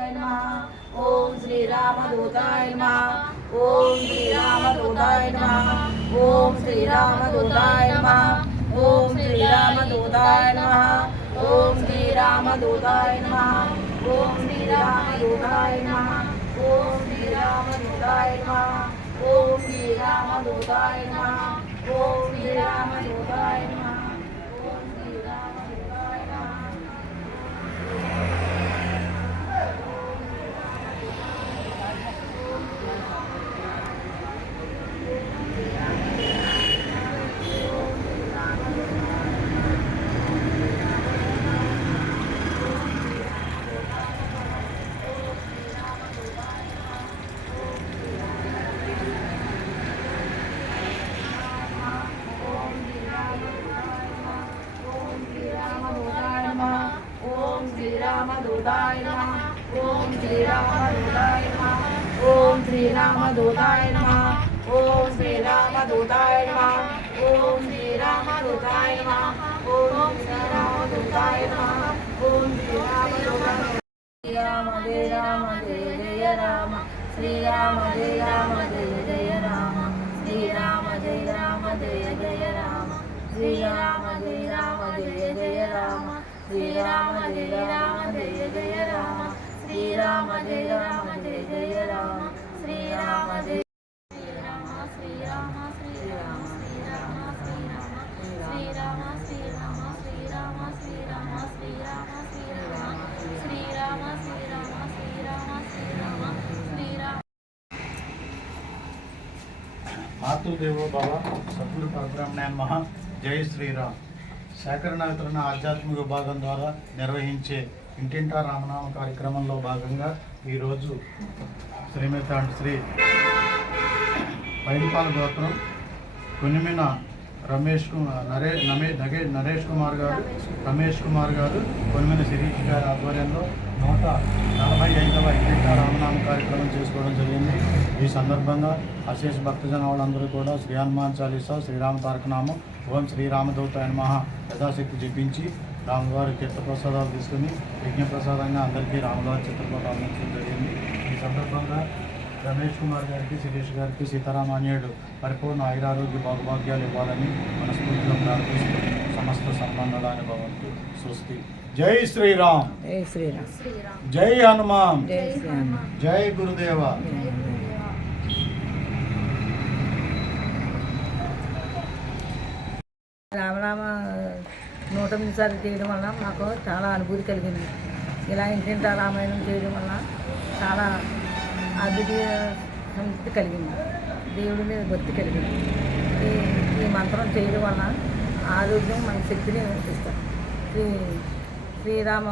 ओम श्री रामदूताय नमः। ओम श्री रामदूताय नमः। ओम श्री रामदूताय नमः। ओम श्री रामदूताय नमः। ओम श्री रामदूताय नमः। ओम श्री रामदूताय नमः। ओम श्री रामदूताय नमः। ओम श्री रामदूताय नमः। ओम श्री रामदूताय नमः। ओम श्री रामदूताय नमः। ओम श्री रामदूताय नमः। ओम श्री रामदूताय नमः। ओम श्री रामदूताय नमः। ओम श्री रामदूताय नमः। ओम श्री रामदूताय नमः। ओम श्री रामदूताय श्री राम जय राम जय जय राम। श्री राम जय राम जय जय राम। श्री राम जय राम जय जय राम। श्री राम जय राम जय जय राम। श्री राम जय राम जय जय राम। श्री राम जय राम जय जय राम। श्री राम जय श्री राम श्री राम श्री राम श्री राम श्री राम श्री राम श्री राम श्री राम श्री राम श्री राम श्री राम श्री राम श्री राम श्री राम श्री राम। మాతృదేవో భవ సద్గురు పరబ్రహ్మణే నమః. జై శ్రీరామ్. సేకరణ వితరణ ఆధ్యాత్మిక విభాగం ద్వారా నిర్వహించే ఇంటింటా రామనామ కార్యక్రమంలో భాగంగా ఈరోజు శ్రీమతి అండ్ శ్రీ పైడిపాల గోత్రం కొనిమిన నరేష్ కుమార్ గారు, రమేష్ కుమార్ గారు, కొనిమిన శిరీష్ గారి ఆధ్వర్యంలో 145వ ఇంటింటా రామనామ కార్యక్రమం చేసుకోవడం జరిగింది. ఈ సందర్భంగా అశేష భక్తజన వాళ్ళందరూ కూడా శ్రీ హనుమాన్ చాలీసా, శ్రీరామ తారకనామం, ఓం శ్రీరామదూతాయ నమః యథాశక్తి జపించి రాములవారి చిత్రప్రసాదాలు తీసుకుని యజ్ఞప్రసాదంగా అందరికీ రాములవారి చిత్రపటాలు అందించడం జరిగింది. ఈ సందర్భంగా రమేష్ కుమార్ గారికి, శిరీష్ గారికి, సీతారామాన్యుడు పరిపూర్ణ ఆయురారోగ్య భాగ్యాలు ఇవ్వాలని మనస్ఫూర్తిగా ప్రార్థిస్తూ సమస్త సంబంధాలని భవంతు. స్వస్తి. జై శ్రీరామ్. జై శ్రీరామ్. జై హనుమాన్. జై శ్రీరామ్. జై గురుదేవ. రామరామ 108 సార్లు చేయడం వల్ల మాకు చాలా అనుభూతి కలిగింది. ఇలా ఇంటింటా రామాయణం చేయడం వల్ల చాలా అద్వితీయ సంతృప్తి కలిగింది. దేవుడి మీద భక్తి కలిగింది. ఈ మంత్రం చేయడం వల్ల ఆరోగ్యం మన శక్తిని ఇస్తాం. శ్రీరామ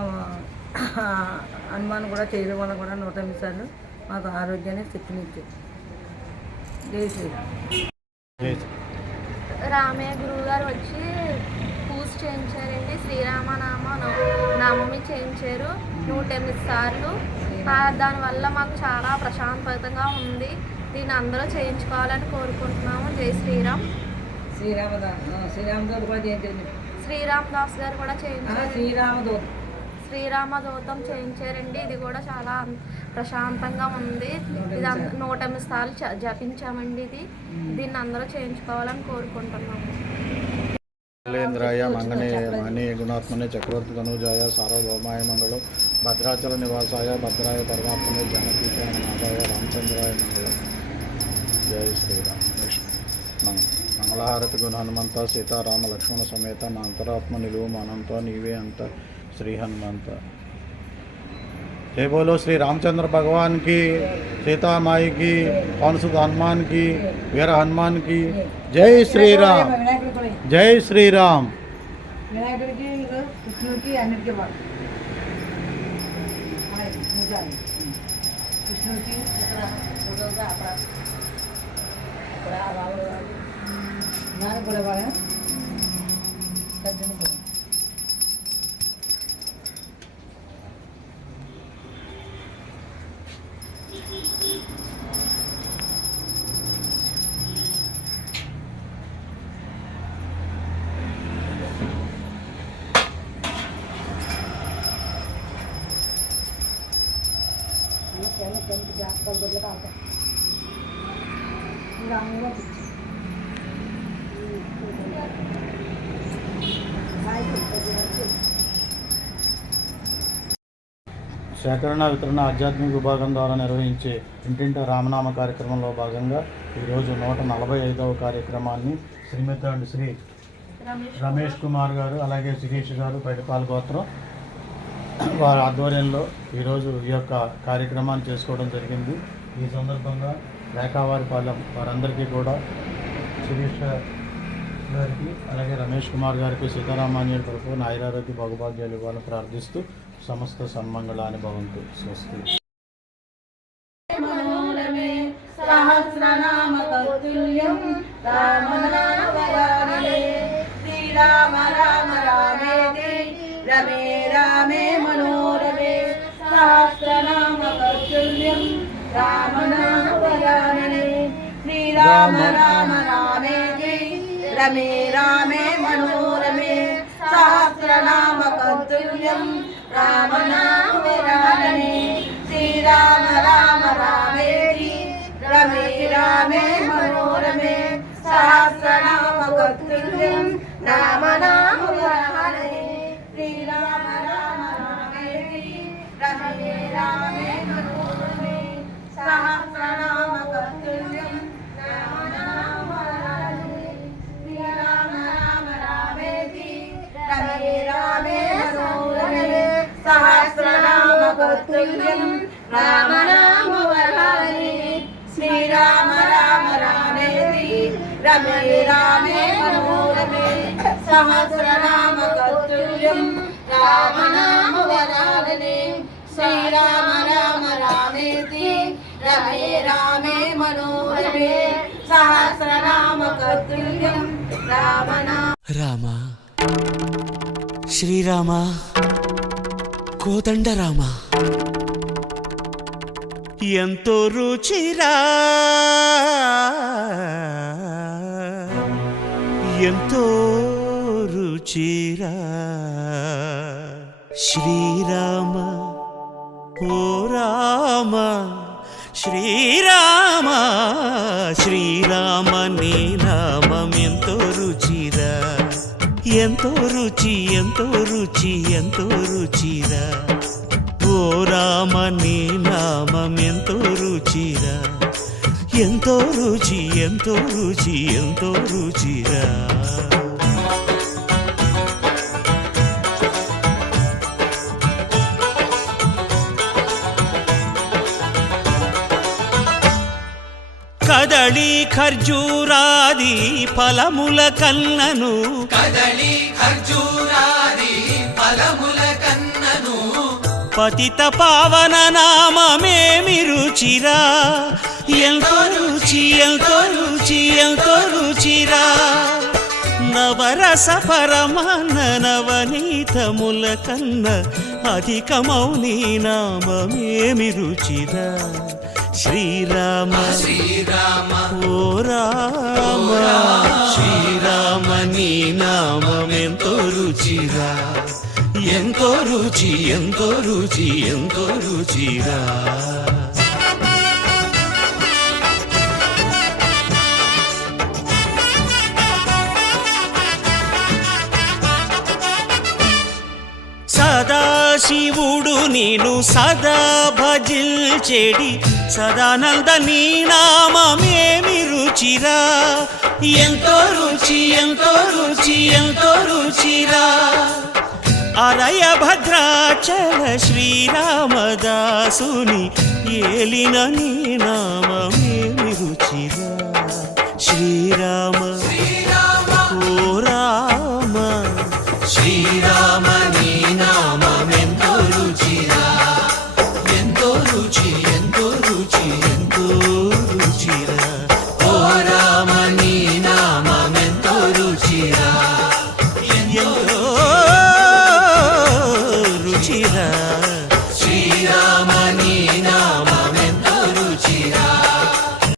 హనుమాన్ కూడా చేయడం వల్ల కూడా 108 సార్లు మాకు ఆరోగ్యాన్ని శక్తిని ఇచ్చింది. జై శ్రీరామ్. రామయ్య గురువు గారు వచ్చి పూజ చేయించారండి. నామమి చేయించారు 108 సార్లు. దానివల్ల మాకు చాలా ప్రశాంతతంగా ఉంది. దీన్ని అందరూ చేయించుకోవాలని కోరుకుంటున్నాము. జై శ్రీరామ్. శ్రీరామదాస్ గారు కూడా చేయించారు. శ్రీరామదూతం చేయించారండి. ఇది కూడా చాలా ప్రశాంతంగా ఉంది. ఇది 108 సార్లు జపించామండి. దీన్ని అందరూ చేయించుకోవాలని కోరుకుంటున్నాము. మంగళేంద్రాయ మంగళే గుణాత్మనే చక్రవర్తి తనూజాయ సార్వభౌమాయ మంగళం భద్రాచల నివాసాయ భద్రాయ పరమాత్మనే జనకీతాయ నాథాయ రామచంద్రాయ మంగళం. జై శ్రీరామ్. మంగళహారతి గుణ హనుమంత సీతారామ లక్ష్మణ సమేత నా అంతరాత్మ నిలువు అనంత నీవే అంత శ్రీ హనుమంత. जय बोलो श्री रामचंद्र भगवान की, सीता माई की, पौनसुत हनुमान की, वीर हनुमान की. जय श्री राम. जय श्री राम. సేకరణ వితరణ ఆధ్యాత్మిక విభాగం ద్వారా నిర్వహించే ఇంటింటి రామనామ కార్యక్రమంలో భాగంగా ఈరోజు 145వ కార్యక్రమాన్ని శ్రీమతి అండ్ శ్రీ రమేష్ కుమార్ గారు అలాగే శిరీష్ గారు పైడిపాల గోత్రం వారి ఆధ్వర్యంలో ఈరోజు ఈ యొక్క కార్యక్రమాన్ని చేసుకోవడం జరిగింది. ఈ సందర్భంగా రేఖావారిపాలెం వారందరికీ కూడా శిరీష్ గారికి అలాగే రమేష్ కుమార్ గారికి సీతారామాన్యుడి తరపున ఆయురారోగ్య భోగభాగ్యాలు ఇవ్వాలని ప్రార్థిస్తూ సమస్త సన్మంగళాన్ని భవంతు. స్వస్తి. సహస్రనామ కౌతుల్యం రామనామవరాననే శ్రీరామ రామ రామేతి రమే రామే మనోరమే సహస్రనామ కౌతుల్యం రామనామవరాననే శ్రీరామ రామ రామేతి రమే రామే మనోరమే సహస్రనామ కౌతుల్యం రామనామవరాననే శ్రీరామ రామ రామేతి రమే రామే మనోరమే సహస్రనామ కౌతుల్యం రామనామవరాననే శ్రీరామ రామ రామేతి రమే రామే మనోరమే సహస్రనామ కౌతుల్యం రామనామవరాననే శ్రీరామ రామ రామేతి రమే రామే మనోరమే సహస్రనామ కౌతుల్యం రామనామవరాననే శ్రీరామ రామ రామేతి రమే రామే మనోరమే సహస్రనామ కౌతుల్యం రామనామవరాననే శ్రీరామ రామ రామేతి రమే రామే మనోరమే సహస్రనామ కౌతుల్యం రామ శ్రీరామ కోదండ రామ ఎంతో రుచిరా ఎంతో రుచిరా శ్రీరామ ఓ రామ శ్రీరామ శ్రీరామ నీ నామం ఎంతో రుచిరా ఎంతో రుచి ఎంతో రుచి ఎంతో రుచిరా ఓ రామ నీ నామం ఎంతో రుచిరా ఎంతో రుచి ఎంతో రుచి ఎంతో రుచిరా కదళి ఖర్జూరాది ఫలముల కన్నను కదళి ఖర్జూరాది ఫలముల కన్నను పతిత పావన నామమేమి రుచిరా ఎంతో రుచి ఎంతో రుచి ఎంతో రుచిరా నవరస పరమాన్న నవనీతముల కన్న అధికమౌని నామమేమి రుచిరా శ్రీరామ శ్రీరామ ఓ రామ శ్రీరామ నీ నామం ఎంతో రుచిరా ఎంతో రుచి ఎంతో రుచి ఎంతో రుచిరా సదాశివుడు నేను సదా భజిల్చెడి సదానంద నీ నామమేమి రుచిరా ఎంతో రుచి ఎంతో రుచి ఎంతో రుచిరా అరయ భద్రాచల శ్రీరామదాసుని ఏలిన నీ నామమేమి రుచిరా శ్రీరామ